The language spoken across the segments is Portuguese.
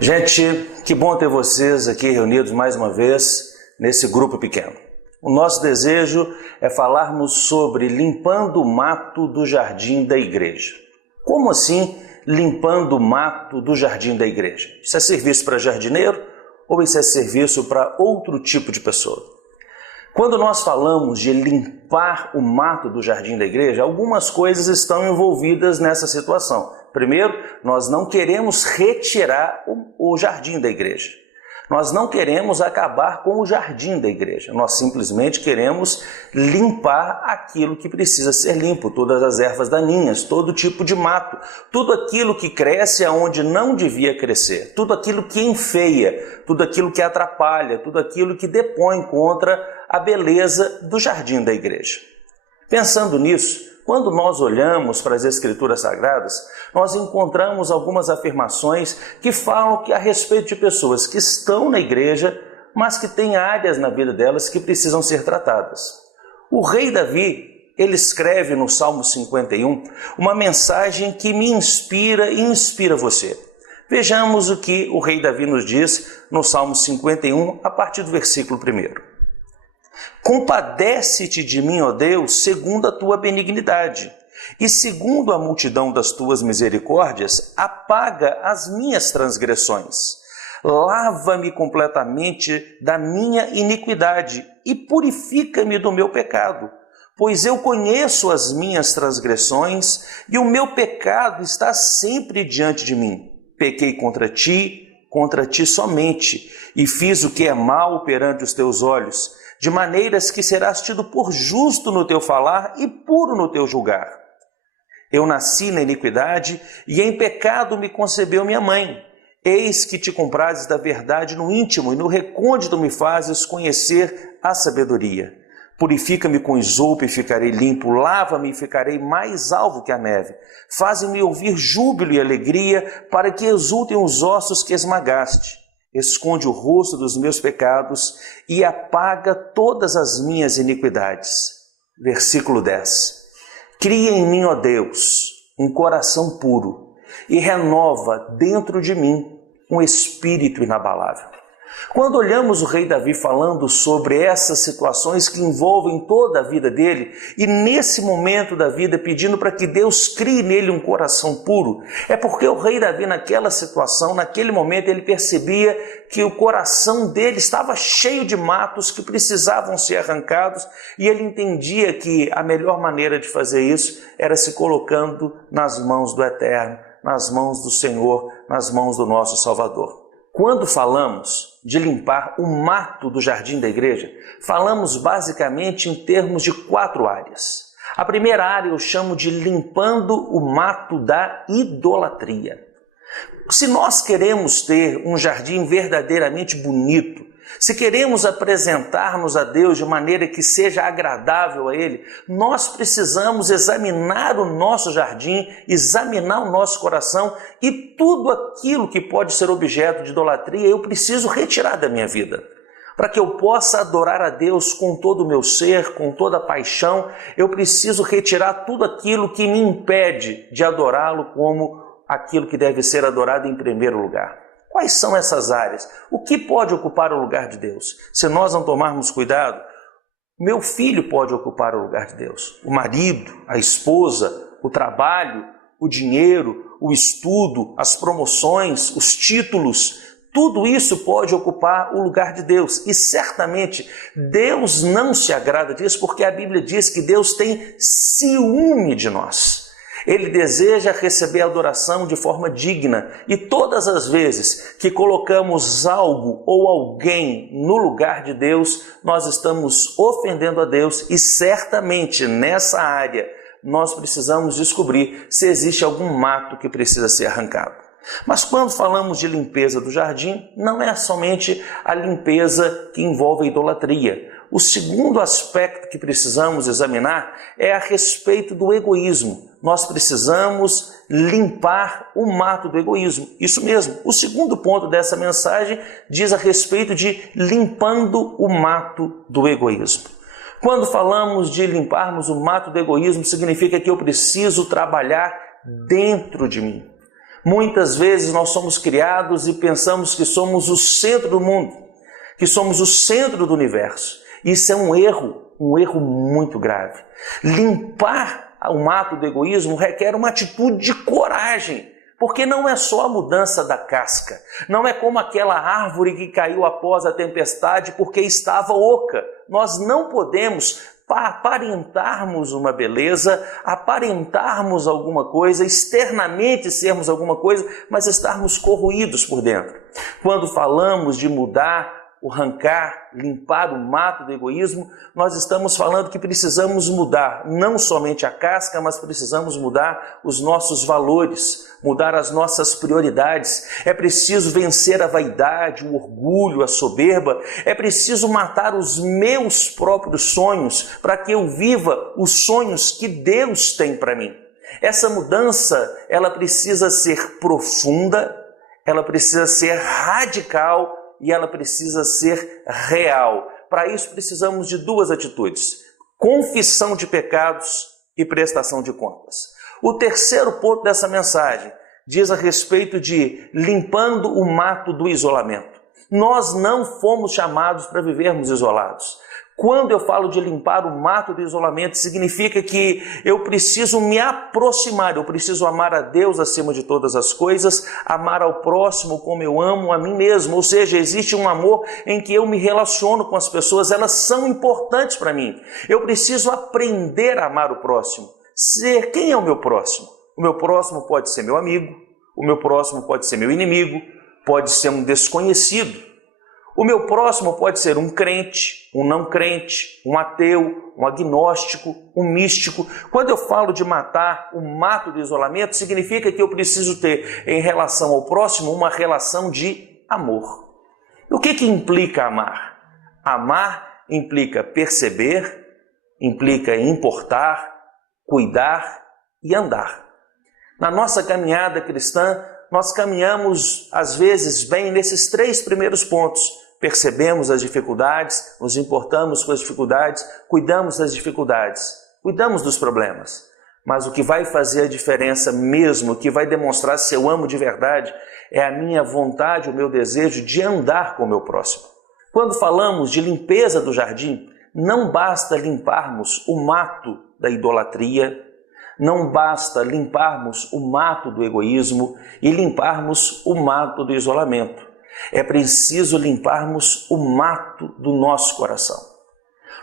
Gente, que bom ter vocês aqui reunidos mais uma vez nesse grupo pequeno. O nosso desejo é falarmos sobre limpando o mato do jardim da igreja. Como assim limpando o mato do jardim da igreja? Isso é serviço para jardineiro ou isso é serviço para outro tipo de pessoa? Quando nós falamos de limpar o mato do jardim da igreja, algumas coisas estão envolvidas nessa situação. Primeiro, nós não queremos retirar o jardim da igreja. Nós não queremos acabar com o jardim da igreja. Nós simplesmente queremos limpar aquilo que precisa ser limpo, todas as ervas daninhas, todo tipo de mato, tudo aquilo que cresce aonde não devia crescer, tudo aquilo que enfeia, tudo aquilo que atrapalha, tudo aquilo que depõe contra a beleza do jardim da igreja. Pensando nisso, quando nós olhamos para as Escrituras Sagradas, nós encontramos algumas afirmações que falam a respeito de pessoas que estão na igreja, mas que têm áreas na vida delas que precisam ser tratadas. O rei Davi, ele escreve no Salmo 51 uma mensagem que me inspira e inspira você. Vejamos o que o rei Davi nos diz no Salmo 51, a partir do versículo 1. Compadece-te de mim, ó Deus, segundo a tua benignidade, e segundo a multidão das tuas misericórdias, apaga as minhas transgressões. Lava-me completamente da minha iniquidade e purifica-me do meu pecado, pois eu conheço as minhas transgressões e o meu pecado está sempre diante de mim. Pequei contra ti somente, e fiz o que é mal perante os teus olhos, de maneiras que serás tido por justo no teu falar e puro no teu julgar. Eu nasci na iniquidade e em pecado me concebeu minha mãe. Eis que te comprases da verdade no íntimo e no recôndito me fazes conhecer a sabedoria. Purifica-me com esopo e ficarei limpo, lava-me e ficarei mais alvo que a neve. Faze-me ouvir júbilo e alegria, para que exultem os ossos que esmagaste. Esconde o rosto dos meus pecados e apaga todas as minhas iniquidades. Versículo 10. Cria em mim, ó Deus, um coração puro e renova dentro de mim um espírito inabalável. Quando olhamos o rei Davi falando sobre essas situações que envolvem toda a vida dele, e nesse momento da vida pedindo para que Deus crie nele um coração puro, é porque o rei Davi naquela situação, naquele momento, ele percebia que o coração dele estava cheio de matos que precisavam ser arrancados, e ele entendia que a melhor maneira de fazer isso era se colocando nas mãos do Eterno, nas mãos do Senhor, nas mãos do nosso Salvador. Quando falamos de limpar o mato do jardim da igreja, falamos basicamente em termos de 4 áreas. A primeira área eu chamo de limpando o mato da idolatria. Se nós queremos ter um jardim verdadeiramente bonito, se queremos apresentar-nos a Deus de maneira que seja agradável a Ele, nós precisamos examinar o nosso jardim, examinar o nosso coração e tudo aquilo que pode ser objeto de idolatria eu preciso retirar da minha vida. Para que eu possa adorar a Deus com todo o meu ser, com toda a paixão, eu preciso retirar tudo aquilo que me impede de adorá-lo como aquilo que deve ser adorado em primeiro lugar. Quais são essas áreas? O que pode ocupar o lugar de Deus? Se nós não tomarmos cuidado, meu filho pode ocupar o lugar de Deus. O marido, a esposa, o trabalho, o dinheiro, o estudo, as promoções, os títulos, tudo isso pode ocupar o lugar de Deus. E certamente Deus não se agrada disso, porque a Bíblia diz que Deus tem ciúme de nós. Ele deseja receber adoração de forma digna, e todas as vezes que colocamos algo ou alguém no lugar de Deus, nós estamos ofendendo a Deus, e certamente nessa área nós precisamos descobrir se existe algum mato que precisa ser arrancado. Mas quando falamos de limpeza do jardim, não é somente a limpeza que envolve a idolatria. O segundo aspecto que precisamos examinar é a respeito do egoísmo. Nós precisamos limpar o mato do egoísmo. Isso mesmo. O segundo ponto dessa mensagem diz a respeito de limpando o mato do egoísmo. Quando falamos de limparmos o mato do egoísmo, significa que eu preciso trabalhar dentro de mim. Muitas vezes nós somos criados e pensamos que somos o centro do mundo, que somos o centro do universo. Isso é um erro muito grave. Limpar o mato do egoísmo requer uma atitude de coragem, porque não é só a mudança da casca, não é como aquela árvore que caiu após a tempestade porque estava oca. Nós não podemos aparentarmos uma beleza, aparentarmos alguma coisa, externamente sermos alguma coisa, mas estarmos corroídos por dentro. Quando falamos de mudar, arrancar, limpar o mato do egoísmo, nós estamos falando que precisamos mudar não somente a casca, mas precisamos mudar os nossos valores, mudar as nossas prioridades. É preciso vencer a vaidade, o orgulho, a soberba. É preciso matar os meus próprios sonhos para que eu viva os sonhos que Deus tem para mim. Essa mudança, ela precisa ser profunda, ela precisa ser radical e ela precisa ser real. Para isso precisamos de duas atitudes: confissão de pecados e prestação de contas. O terceiro ponto dessa mensagem diz a respeito de limpando o mato do isolamento. Nós não fomos chamados para vivermos isolados. Quando eu falo de limpar o mato do isolamento, significa que eu preciso me aproximar, eu preciso amar a Deus acima de todas as coisas, amar ao próximo como eu amo a mim mesmo. Ou seja, existe um amor em que eu me relaciono com as pessoas, elas são importantes para mim. Eu preciso aprender a amar o próximo. Quem é o meu próximo? O meu próximo pode ser meu amigo, o meu próximo pode ser meu inimigo, pode ser um desconhecido. O meu próximo pode ser um crente, um não crente, um ateu, um agnóstico, um místico. Quando eu falo de matar o mato do isolamento, significa que eu preciso ter em relação ao próximo uma relação de amor. O que implica amar? Amar implica perceber, implica importar, cuidar e andar. Na nossa caminhada cristã, nós caminhamos às vezes bem nesses três primeiros pontos. Percebemos as dificuldades, nos importamos com as dificuldades, cuidamos das dificuldades, cuidamos dos problemas. Mas o que vai fazer a diferença mesmo, o que vai demonstrar se eu amo de verdade, é a minha vontade, o meu desejo de andar com o meu próximo. Quando falamos de limpeza do jardim, não basta limparmos o mato da idolatria, não basta limparmos o mato do egoísmo e limparmos o mato do isolamento. É preciso limparmos o mato do nosso coração.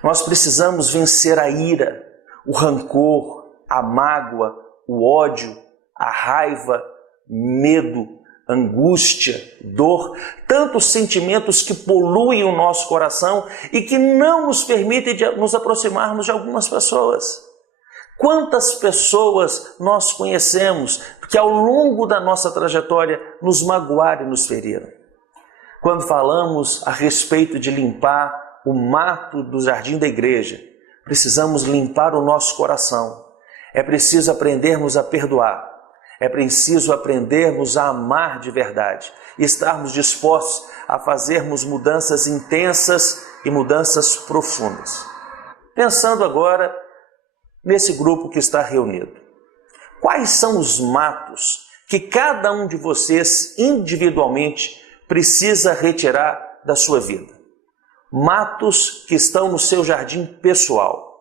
Nós precisamos vencer a ira, o rancor, a mágoa, o ódio, a raiva, medo, angústia, dor, tantos sentimentos que poluem o nosso coração e que não nos permitem nos aproximarmos de algumas pessoas. Quantas pessoas nós conhecemos que ao longo da nossa trajetória nos magoaram e nos feriram? Quando falamos a respeito de limpar o mato do jardim da igreja, precisamos limpar o nosso coração. É preciso aprendermos a perdoar. É preciso aprendermos a amar de verdade e estarmos dispostos a fazermos mudanças intensas e mudanças profundas. Pensando agora nesse grupo que está reunido, quais são os matos que cada um de vocês individualmente precisa retirar da sua vida? Matos que estão no seu jardim pessoal,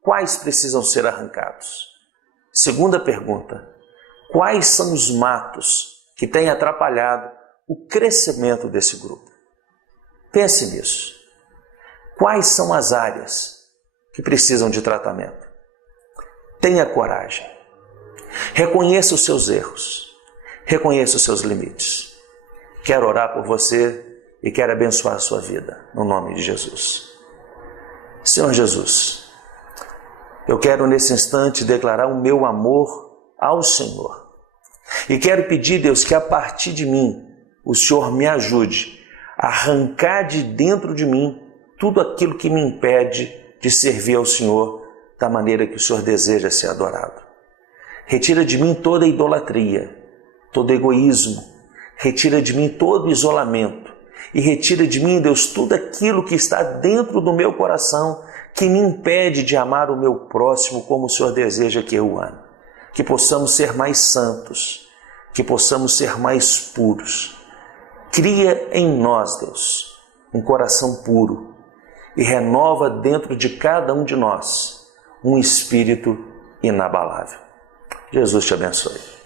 quais precisam ser arrancados? Segunda pergunta: quais são os matos que têm atrapalhado o crescimento desse grupo? Pense nisso. Quais são as áreas que precisam de tratamento? Tenha coragem. Reconheça os seus erros. Reconheça os seus limites. Quero orar por você e quero abençoar a sua vida, no nome de Jesus. Senhor Jesus, eu quero nesse instante declarar o meu amor ao Senhor. E quero pedir, Deus, que a partir de mim, o Senhor me ajude a arrancar de dentro de mim tudo aquilo que me impede de servir ao Senhor da maneira que o Senhor deseja ser adorado. Retira de mim toda idolatria, todo egoísmo, retira de mim todo isolamento e retira de mim, Deus, tudo aquilo que está dentro do meu coração que me impede de amar o meu próximo como o Senhor deseja que eu o ame. Que possamos ser mais santos, que possamos ser mais puros. Cria em nós, Deus, um coração puro e renova dentro de cada um de nós um espírito inabalável. Jesus te abençoe.